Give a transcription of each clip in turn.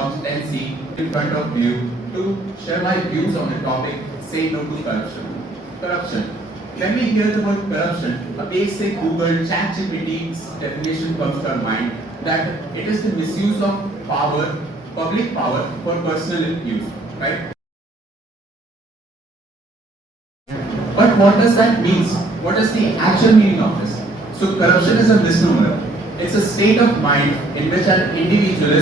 opportunity in front of you to share my views on the topic, say no to corruption. Corruption. When we hear the word corruption, a basic Google ChatGPT's definition comes to our mind that it is the misuse of power, public power for personal use, right? But what does that mean? What is the actual meaning of this? So corruption is a misnomer. It's a state of mind in which an individual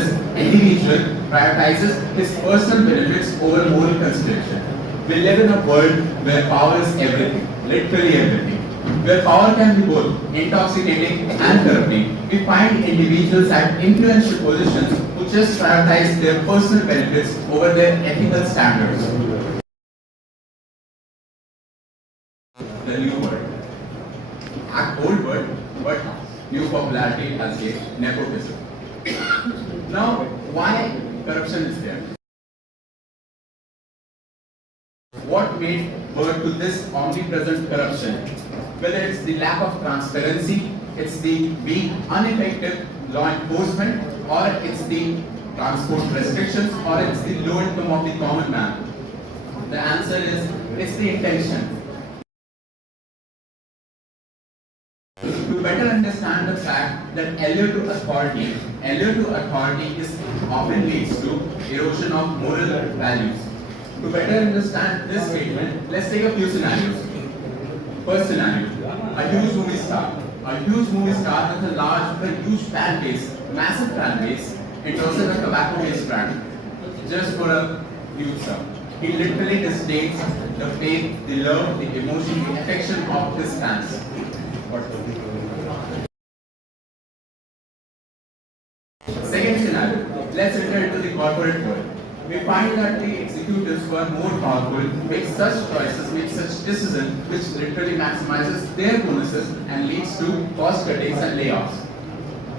prioritizes his personal benefits over moral consideration. We live in a world where power is everything, literally everything. Where power can be both intoxicating and corrupting. We find individuals at influential positions who just prioritize their personal benefits over their ethical standards. The new word. Old word, but new popularity has gained nepotism. Now, why corruption is there? What made birth to this omnipresent corruption? Whether it's the lack of transparency, it's the weak, ineffective law enforcement, or it's the transport restrictions, or it's the low income of the common man. The answer is, it's the intention. To better understand the fact that allure to authority is often leads to erosion of moral values. To better understand this statement, let's take a few scenarios. First scenario, a huge movie star with a huge fan base, massive fan base, endorses a tobacco-based brand just for a huge sum. He literally disdains the faith, the love, the emotion, the affection of his fans. Second scenario, let's enter into the corporate world. We find that the executives who are more powerful make such choices, make such decisions which literally maximizes their bonuses and leads to cost cuttings and layoffs.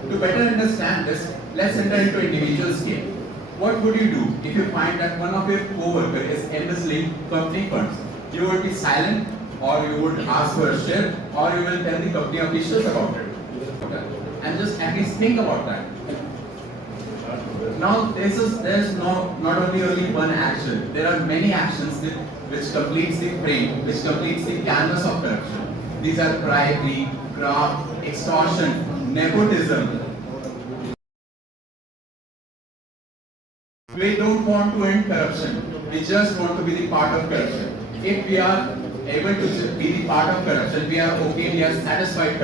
To better understand this, let's enter into individual scale. What would you do if you find that one of your co-workers is embezzling company funds? You would be silent, or you would ask for a share, or you will tell the company officials about it. And just at least think about that. Now, there's not only one action. There are many actions which completes the frame, which completes the canvas of corruption. These are bribery, graft, extortion, nepotism. We don't want to end corruption. We just want to be the part of corruption. If we are able to be the part of corruption, we are okay, we are satisfied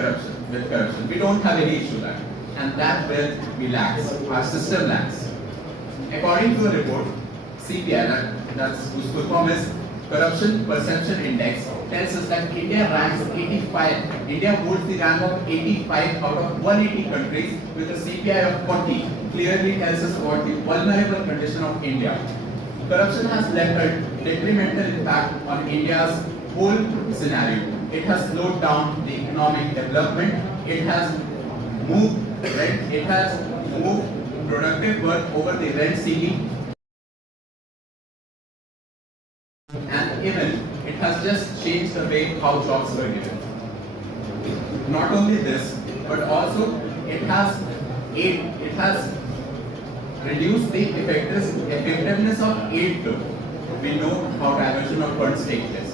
with corruption. We don't have any issue with that. And that where we lack, our system lacks. According to a report, CPI, that's whose full form is Corruption Perception Index, tells us that India ranks 85. India holds the rank of 85 out of 180 countries with a CPI of 40. Clearly tells us about the vulnerable condition of India. Corruption has left a detrimental impact on India's whole scenario. It has slowed down the economic development. It has moved productive work over the rent seeking, and even it has just changed the way how jobs were given. Not only this, but also it has reduced the effectiveness of aid flow. We know how diversion of funds take place.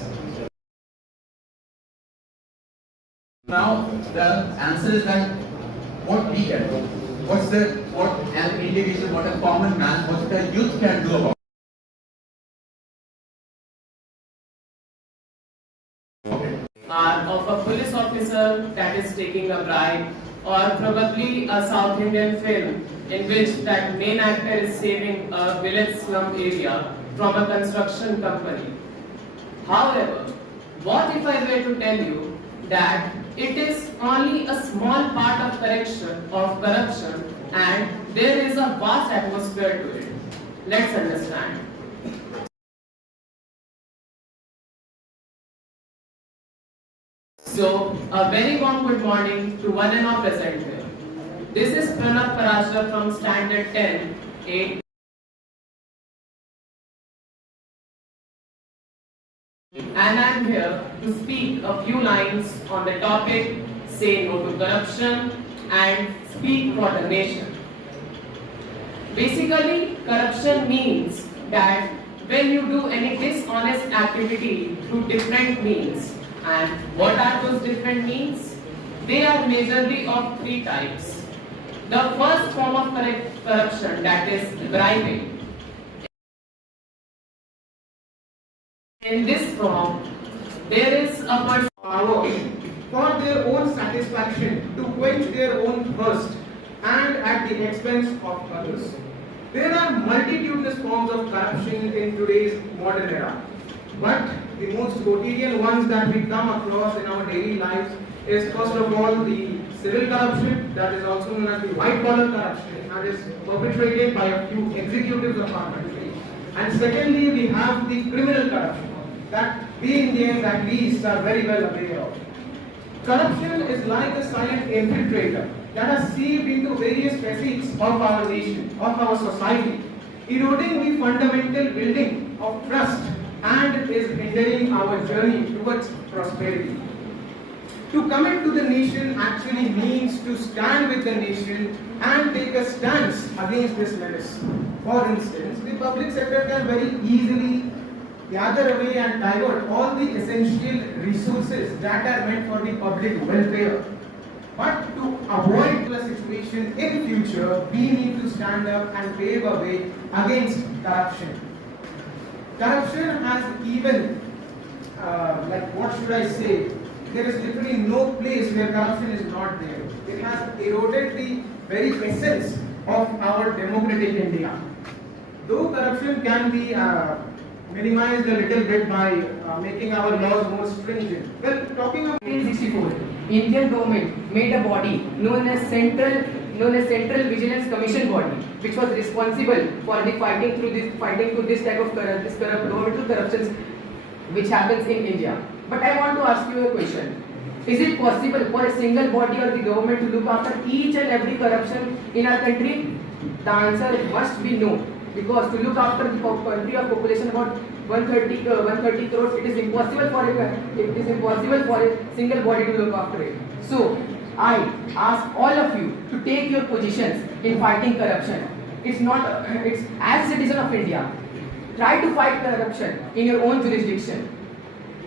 Now the answer is that what we can do, what an individual, what a common man, what the youth can do about it. Of a police officer that is taking a bribe, or probably a South Indian film in which that main actor is saving a village slum area from a construction company. However, what if I were to tell you that it is only a small part of corruption and there is a vast atmosphere to it? Let's understand. So, a very warm good morning to one and all present here. This is Pranav Parashar from Standard 10, 8. And I am here to speak a few lines on the topic, say no to corruption and speak for the nation. Basically, corruption means that when you do any dishonest activity through different means. And what are those different means? They are majorly of three types. The first form of corruption, that is bribing. In this form, there is a person power for their own satisfaction to quench their own thirst and at the expense of others. There are multitudinous forms of corruption in today's modern era, but the most quotidian ones that we come across in our daily lives is first of all the civil corruption, that is also known as the white collar corruption, that is perpetrated by a few executives of our country. And secondly, we have the criminal corruption that we Indians at least are very well aware of. Corruption is like a silent infiltrator that has seeped into various facets of our nation, of our society, eroding the fundamental building of trust and is hindering our journey towards prosperity. To commit to the nation actually means to stand with the nation and take a stance against this menace. For instance, the public sector can very easily gather away and divert all the essential resources that are meant for the public welfare. But to avoid the situation in future, we need to stand up and pave a way against corruption. Corruption has even, what should I say, there is literally no place where corruption is not there. It has eroded the very essence of our democratic India. Though corruption can be minimized a little bit by making our laws more stringent. Well, talking about 1964, Indian government made a body known as Central Vigilance Commission body, which was responsible for the fighting through this type of governmental corruptions which happens in India. But I want to ask you a question. Is it possible for a single body or the government to look after each and every corruption in our country? The answer must be no. Because to look after the country of population about 130 crores, it is impossible for a single body to look after it. So I ask all of you to take your positions in fighting corruption. It's as a citizen of India, try to fight corruption in your own jurisdiction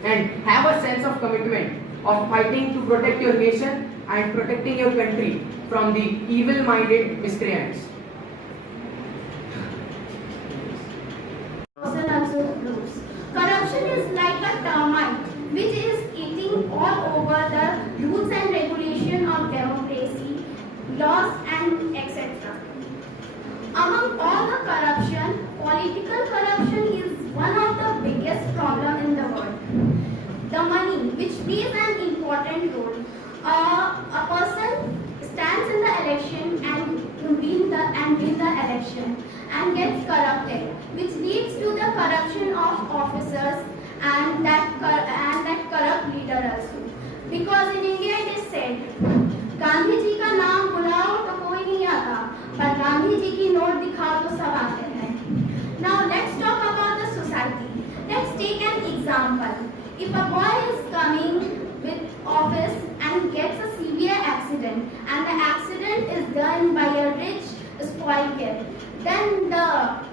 and have a sense of commitment of fighting to protect your nation and protecting your country from the evil-minded miscreants. Also proves corruption is like a termite which is eating all over the rules and regulation of democracy, laws and etc. Among all the corruption, political corruption is one of the biggest problems in the world. The money which plays an important role. A person stands in the election and win the election and gets corrupted, which leads to the corruption of officers and that corrupt leader also. Because in India it is said, Gandhi ji का नाम बुलाओ तो कोई नहीं आता, पर गांधी जी की note दिखाओ तो सब आते हैं. Now let's talk about the society. Let's take an example. If a boy is coming with office and gets a severe accident and the accident is done by a rich spoiled kid, then the